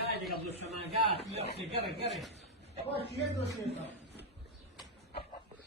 قاعد قبل السماء قاعد يحكي قري قري. باش يدرس يطلع.